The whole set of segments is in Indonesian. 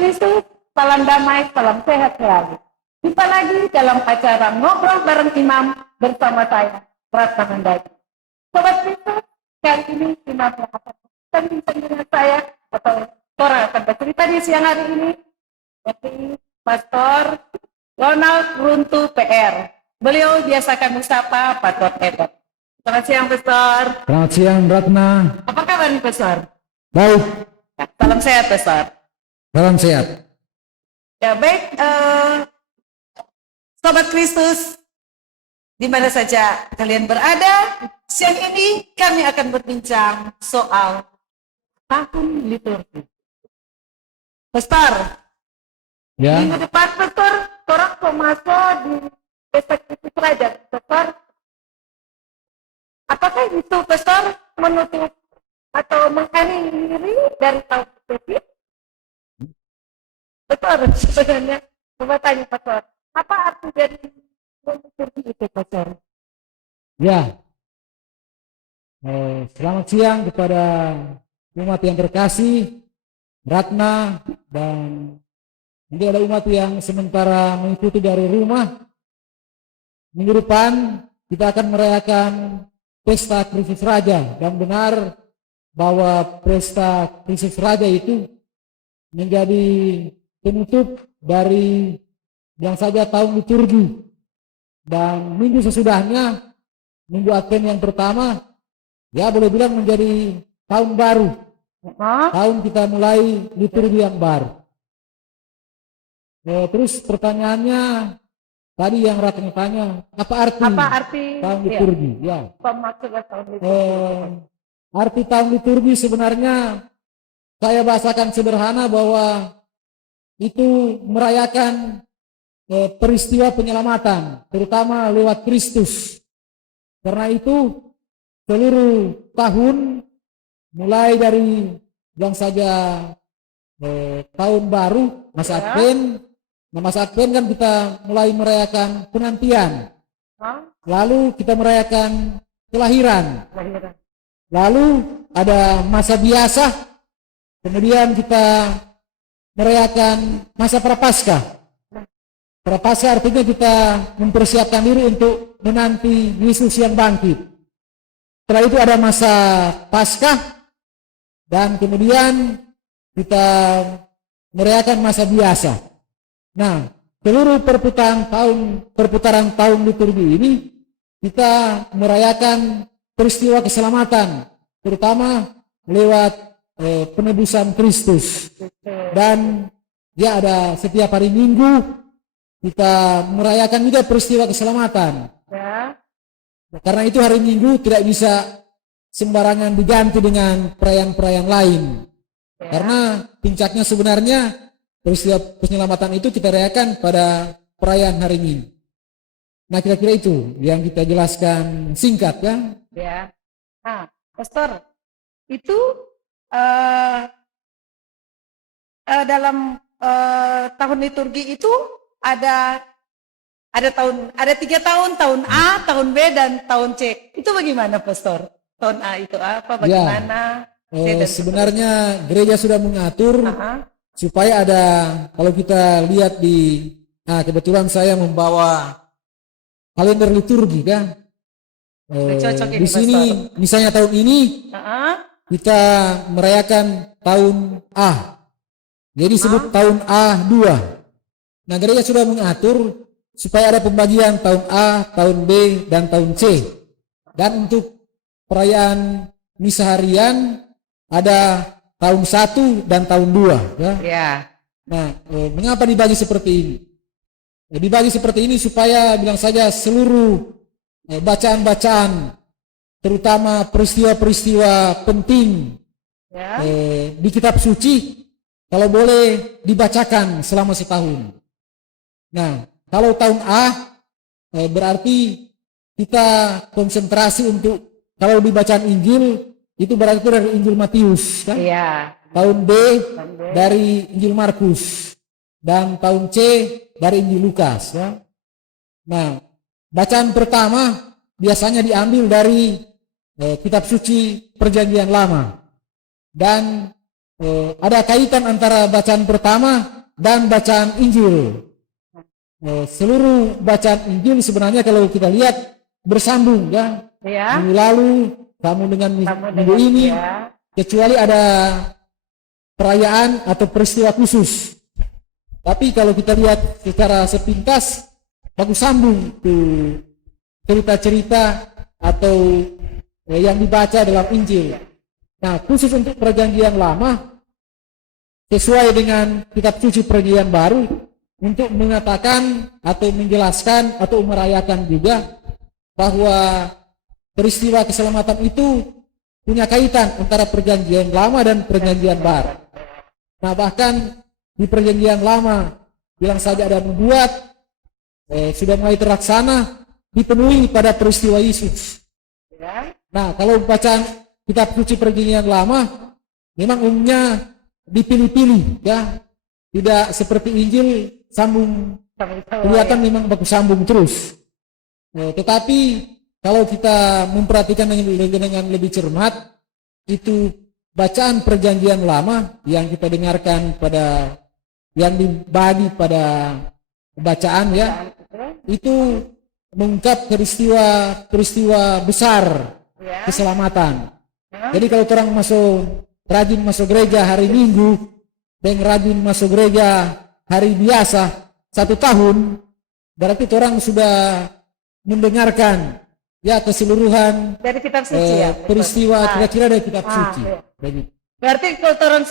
Kristus, salam damai, salam sehat selalu. Jumpa lagi dalam acara Ngobrol Bareng Imam bersama saya, Ratna Mandagi. Sobat Kristus, kali ini Imam yang akan berbincang dengan saya, atau orang akan bercerita di siang hari ini, yaitu Pastor Ronald Runtu PR. Beliau biasa kami sapa Pastor Edward. Selamat siang, Pastor. Selamat siang, Ratna. Apa kabar nih, Pastor? Baik. Salam sehat, Pastor. Salam sehat. Ya baik, Sobat Kristus, di mana saja kalian berada, siang ini kami akan berbincang soal tahun liturgi. Pastor, Ya. minggu depan, Pastor, orang kok masuk di Pesta Kristus Raja, Pastor. Apakah itu, Pastor, menutup atau mengakhiri dari tahun liturgi? Pastor, sebenarnya, coba tanya, Pastor, apa arti dari liturgi itu, Pastor? Ya. Selamat siang kepada umat yang terkasih, Ratna, dan nanti ada umat yang sementara mengikuti dari rumah. Minggu depan kita akan merayakan Pesta Kristus Raja, dan benar bahwa Pesta Kristus Raja itu menjadi penutup dari yang saja tahun liturgi, dan minggu sesudahnya, minggu Advent yang pertama, ya boleh bilang menjadi tahun baru. Tahun kita mulai liturgi yang baru. Terus pertanyaannya tadi yang Ratna tanya, apa arti tahun liturgi? Ya. Apa maksudnya tahun liturgi? Arti tahun liturgi sebenarnya saya bahasakan sederhana bahwa itu merayakan peristiwa penyelamatan, terutama lewat Kristus. Karena itu seluruh tahun, mulai dari yang saja tahun baru, masa Advent. Nah, masa Advent kan kita mulai merayakan penantian. Lalu kita merayakan kelahiran. Lalu ada masa biasa. Kemudian kita merayakan masa Prapaskah. Prapaskah artinya kita mempersiapkan diri untuk menanti Yesus yang bangkit. Setelah itu ada masa Paskah, dan kemudian kita merayakan masa biasa. Nah, seluruh perputaran tahun liturgi ini kita merayakan peristiwa keselamatan, terutama lewat penebusan Kristus. Dan ya ada setiap hari Minggu kita merayakan juga peristiwa keselamatan. Karena itu hari Minggu tidak bisa sembarangan diganti dengan perayaan-perayaan lain. Karena puncaknya sebenarnya peristiwa penyelamatan itu kita rayakan pada perayaan hari Minggu. Nah, kira-kira itu yang kita jelaskan singkat, kan? Ya. Nah, Pastor, itu dalam tahun liturgi itu ada 3 tahun, tahun A, tahun B, dan tahun C. Itu bagaimana, Pastor? Tahun A itu apa? Bagaimana? Ya. Sebenarnya gereja sudah mengatur supaya ada, kalau kita lihat kebetulan saya membawa kalender liturgi, kan? Di sini, misalnya tahun ini kita merayakan tahun A. Jadi disebut tahun A2. Nah, gereja sudah mengatur supaya ada pembagian tahun A, tahun B, dan tahun C. Dan untuk perayaan misa harian ada tahun 1 dan tahun 2. Ya. Nah, mengapa dibagi seperti ini? Dibagi seperti ini supaya bilang saja seluruh bacaan-bacaan, terutama peristiwa-peristiwa penting di kitab suci, kalau boleh dibacakan selama setahun. Nah, kalau tahun A berarti kita konsentrasi untuk, kalau dibacaan Injil itu berarti dari Injil Matius, kan? Iya. Tahun B dari Injil Markus, dan tahun C dari Injil Lukas, ya. Nah, bacaan pertama biasanya diambil dari kitab suci Perjanjian Lama, dan ada kaitan antara bacaan pertama dan bacaan Injil. Seluruh bacaan Injil sebenarnya kalau kita lihat bersambung ya. Ya. Minggu lalu kamu dengan minggu ini, ya. kecuali ada perayaan atau peristiwa khusus. Tapi kalau kita lihat secara sepintas, bagus sambung tuh cerita-cerita atau yang dibaca dalam Injil. Nah, khusus untuk perjanjian lama, sesuai dengan kitab suci perjanjian baru, untuk mengatakan atau menjelaskan atau merayakan juga bahwa peristiwa keselamatan itu punya kaitan antara perjanjian lama dan perjanjian baru. Nah, bahkan di perjanjian lama bilang saja ada nubuat sudah mulai terlaksana dipenuhi pada peristiwa Yesus. Nah, kalau bacaan kitab suci perjanjian lama memang umumnya dipilih-pilih ya, tidak seperti Injil sambung, kelihatan memang baku sambung terus. Tetapi kalau kita memperhatikan dengan lebih cermat, itu bacaan perjanjian lama yang kita dengarkan pada yang dibagi pada bacaan ya, itu mengungkap peristiwa besar keselamatan. Jadi kalau orang rajin masuk gereja hari Minggu dan rajin masuk gereja hari biasa 1 tahun, berarti orang sudah mendengarkan ya keseluruhan dari kitab suci peristiwa kira-kira dari kitab suci. Berarti kalau orang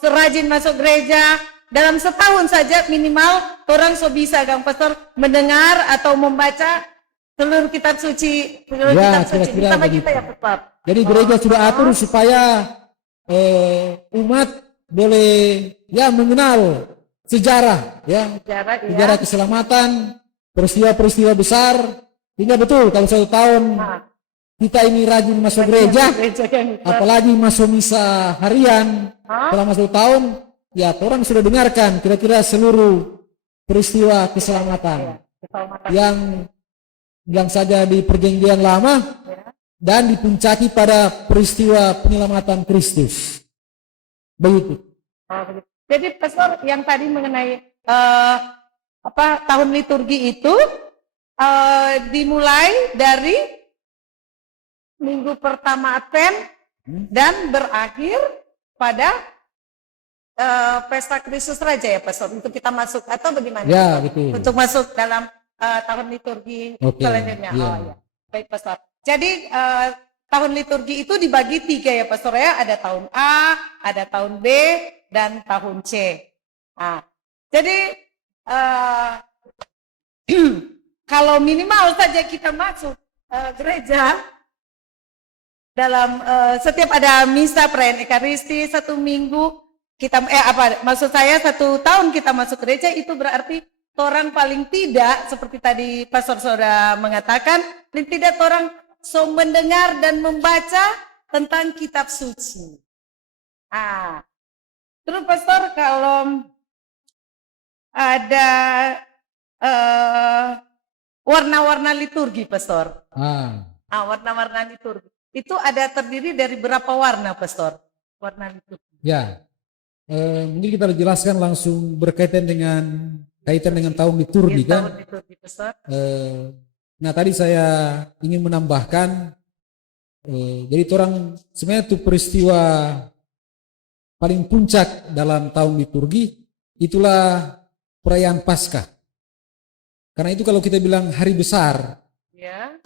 rajin masuk gereja dalam setahun saja minimal orang bisa Pastor mendengar atau membaca seluruh kitab suci, kitab suci sama kita ya Pastor. Jadi gereja sudah atur supaya umat boleh ya mengenal sejarah keselamatan, peristiwa-peristiwa besar, hingga betul kalau 1 tahun kita ini rajin masuk gereja, apalagi masuk misa harian selama 1 tahun, ya orang sudah dengarkan kira-kira seluruh peristiwa keselamatan yang saja di perjanjian lama dan dipuncaki pada peristiwa penyelamatan Kristus. Begitu. Jadi Pastor yang tadi mengenai tahun liturgi itu dimulai dari minggu pertama Advent dan berakhir pada pesta Kristus Raja ya Pastor, untuk kita masuk atau bagaimana? Ya, betul. Untuk masuk dalam tahun liturgi selanjutnya. Ya. Baik Pastor. Jadi tahun liturgi itu dibagi 3 ya Pastor ya, ada tahun A, ada tahun B, dan tahun C. Nah, jadi kalau minimal saja kita masuk gereja dalam setiap ada misa perayaan Ekaristi 1 minggu kita maksud saya 1 tahun kita masuk gereja, itu berarti orang paling tidak seperti tadi Pastor sudah mengatakan, paling tidak orang mendengar dan membaca tentang kitab suci. Terus Pastor kalau ada warna-warna liturgi Pastor. Warna-warna liturgi. Itu ada terdiri dari berapa warna Pastor? Warna liturgi. Ya. Mungkin kita jelaskan langsung berkaitan dengan tahun liturgi kan. Tahun liturgi Pastor. Nah tadi saya ingin menambahkan, jadi orang sebenarnya itu peristiwa paling puncak dalam tahun liturgi itulah perayaan Paskah. Karena itu kalau kita bilang hari besar,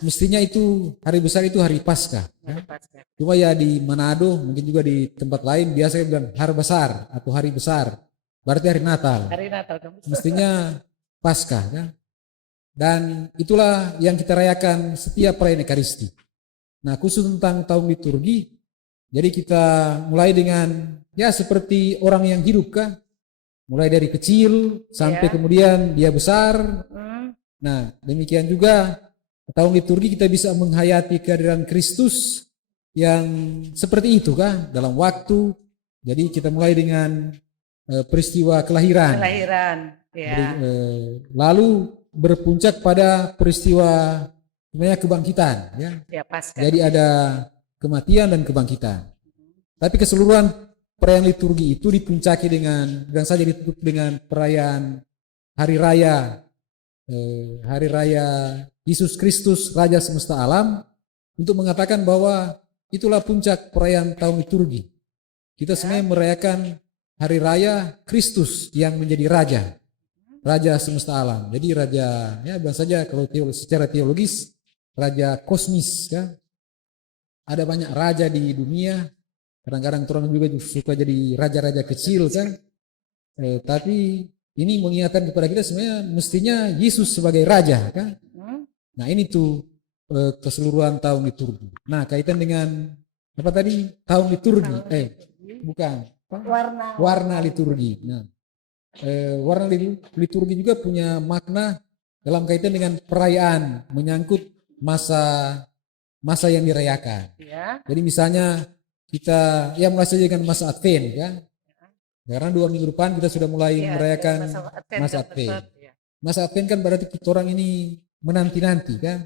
mestinya itu hari besar itu hari Paskah. Cuma ya di Manado, mungkin juga di tempat lain biasanya bilang hari besar atau hari besar, berarti hari Natal. Hari Natal. Mestinya Paskah kan. Dan itulah yang kita rayakan setiap perayaan Ekaristi. Nah khusus tentang tahun liturgi, jadi kita mulai dengan ya seperti orang yang hidup kan, mulai dari kecil sampai kemudian dia besar. Nah demikian juga tahun liturgi kita bisa menghayati kehadiran Kristus yang seperti itu kan dalam waktu. Jadi kita mulai dengan peristiwa kelahiran. Jadi, lalu berpuncak pada peristiwa namanya kebangkitan ya. Paskah. Jadi ada kematian dan kebangkitan. Tapi keseluruhan perayaan liturgi itu dipuncaki dan saja ditutup dengan perayaan hari raya Yesus Kristus Raja semesta alam, untuk mengatakan bahwa itulah puncak perayaan tahun liturgi. Kita sebenarnya merayakan hari raya Kristus yang menjadi Raja semesta alam. Jadi Raja, ya bilang saja kalau secara teologis, Raja kosmis. Ya. Ada banyak raja di dunia, kadang-kadang orang juga suka jadi raja-raja kecil kan. Tapi ini mengingatkan kepada kita sebenarnya mestinya Yesus sebagai Raja kan. Nah ini tuh keseluruhan tahun liturgi. Nah kaitan dengan apa tadi tahun liturgi? Bukan. Warna liturgi. Nah warna liturgi juga punya makna dalam kaitan dengan perayaan, menyangkut masa yang dirayakan. Jadi misalnya kita mulai saja dengan masa Advent kan. Karena 2 minggu depan kita sudah mulai merayakan masa Advent. Masa Advent kan berarti kita orang ini menanti-nanti kan.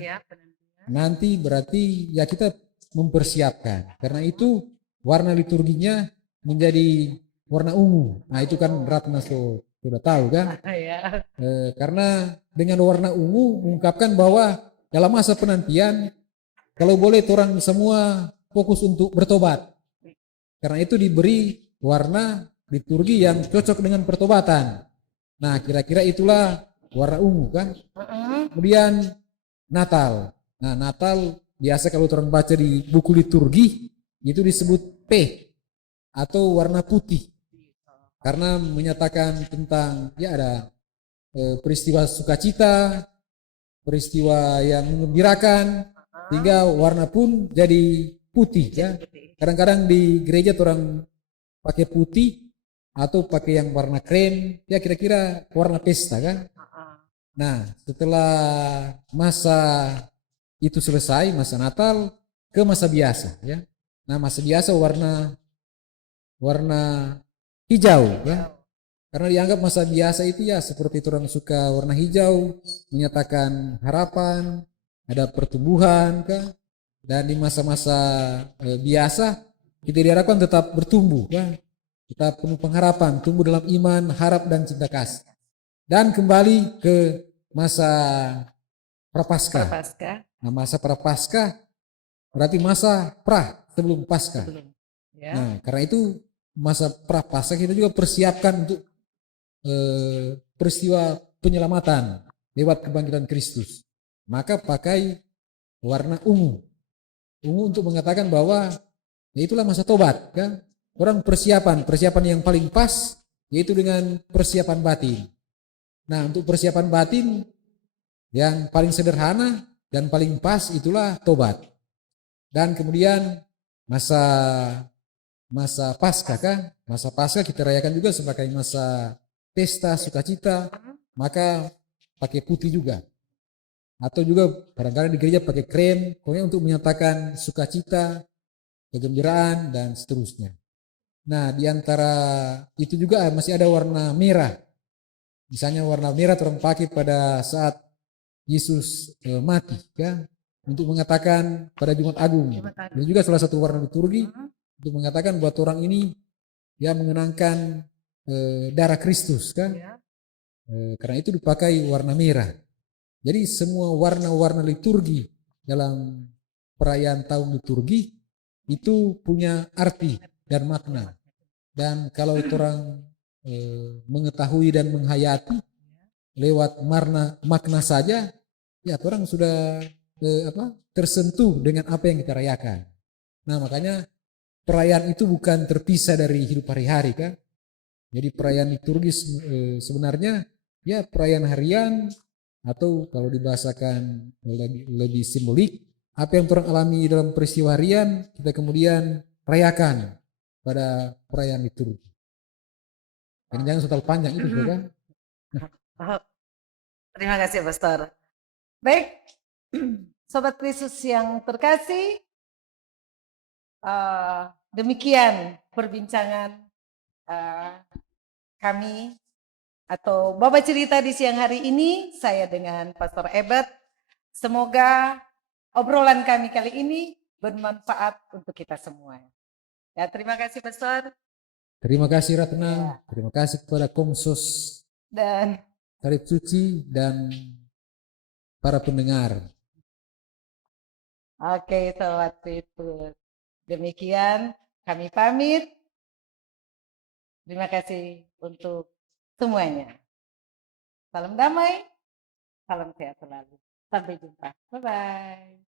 Nanti berarti ya kita mempersiapkan. Karena itu warna liturginya menjadi warna ungu. Nah itu kan Ratna sudah tahu kan. Karena dengan warna ungu mengungkapkan bahwa dalam masa penantian kalau boleh orang semua fokus untuk bertobat. Karena itu diberi warna liturgi yang cocok dengan pertobatan. Nah kira-kira itulah warna ungu kan. Kemudian Natal. Nah Natal biasa kalau orang baca di buku liturgi itu disebut P atau warna putih. Karena menyatakan tentang ada peristiwa sukacita, peristiwa yang mengembirakan, sehingga warna pun jadi putih ya. Kadang-kadang di gereja orang pakai putih atau pakai yang warna krem, ya kira-kira warna pesta kan. Nah setelah masa itu selesai, masa Natal ke masa biasa ya. Nah masa biasa warna hijau ya. Karena dianggap masa biasa itu ya seperti orang suka warna hijau, menyatakan harapan, ada pertumbuhan kan. Dan di masa-masa biasa kita diharapkan tetap bertumbuh kan. Kita penuh pengharapan, tumbuh dalam iman, harap dan cinta kasih. Dan kembali ke masa Prapaskah. Nah masa Prapaskah berarti masa sebelum Paskah. Nah karena itu masa Prapaskah kita juga persiapkan untuk peristiwa penyelamatan lewat kebangkitan Kristus. Maka pakai warna ungu. Ungu untuk mengatakan bahwa itulah masa tobat kan. Orang persiapan yang paling pas yaitu dengan persiapan batin. Nah untuk persiapan batin yang paling sederhana dan paling pas itulah tobat. Dan kemudian masa Paskah kan, masa Paskah kita rayakan juga sebagai masa pesta sukacita, maka pakai putih juga. Atau juga kadang-kadang di gereja pakai krem, pokoknya untuk menyatakan sukacita, kegembiraan dan seterusnya. Nah di antara itu juga masih ada warna merah. Misalnya warna merah orang pakai pada saat Yesus mati kan, untuk mengatakan pada Jumat Agung. Ini juga salah satu warna liturgi untuk mengatakan buat orang ini ya mengenangkan darah Kristus kan. Karena itu dipakai warna merah. Jadi semua warna-warna liturgi dalam perayaan tahun liturgi itu punya arti dan makna. Dan kalau orang mengetahui dan menghayati lewat makna saja, ya orang sudah tersentuh dengan apa yang kita rayakan. Nah makanya perayaan itu bukan terpisah dari hidup hari-hari kan. Jadi perayaan liturgis sebenarnya ya perayaan harian, atau kalau dibahasakan lebih simbolik, apa yang orang alami dalam peristiwa harian kita kemudian rayakan pada perayaan liturgi. Jangan total panjang itu kan. Terima kasih Pastor. Baik, Sobat Kristus yang terkasih, demikian perbincangan kami atau Bapak Cerita di siang hari ini, saya dengan Pastor Ebert. Semoga obrolan kami kali ini bermanfaat untuk kita semua. Ya, terima kasih Pastor. Terima kasih Ya. Ratna, terima kasih kepada Komsos Dan Karip Suci dan para pendengar. oke Sobat Fitur. Demikian kami pamit. Terima kasih untuk semuanya. Salam damai, salam sehat selalu. Sampai jumpa. Bye-bye.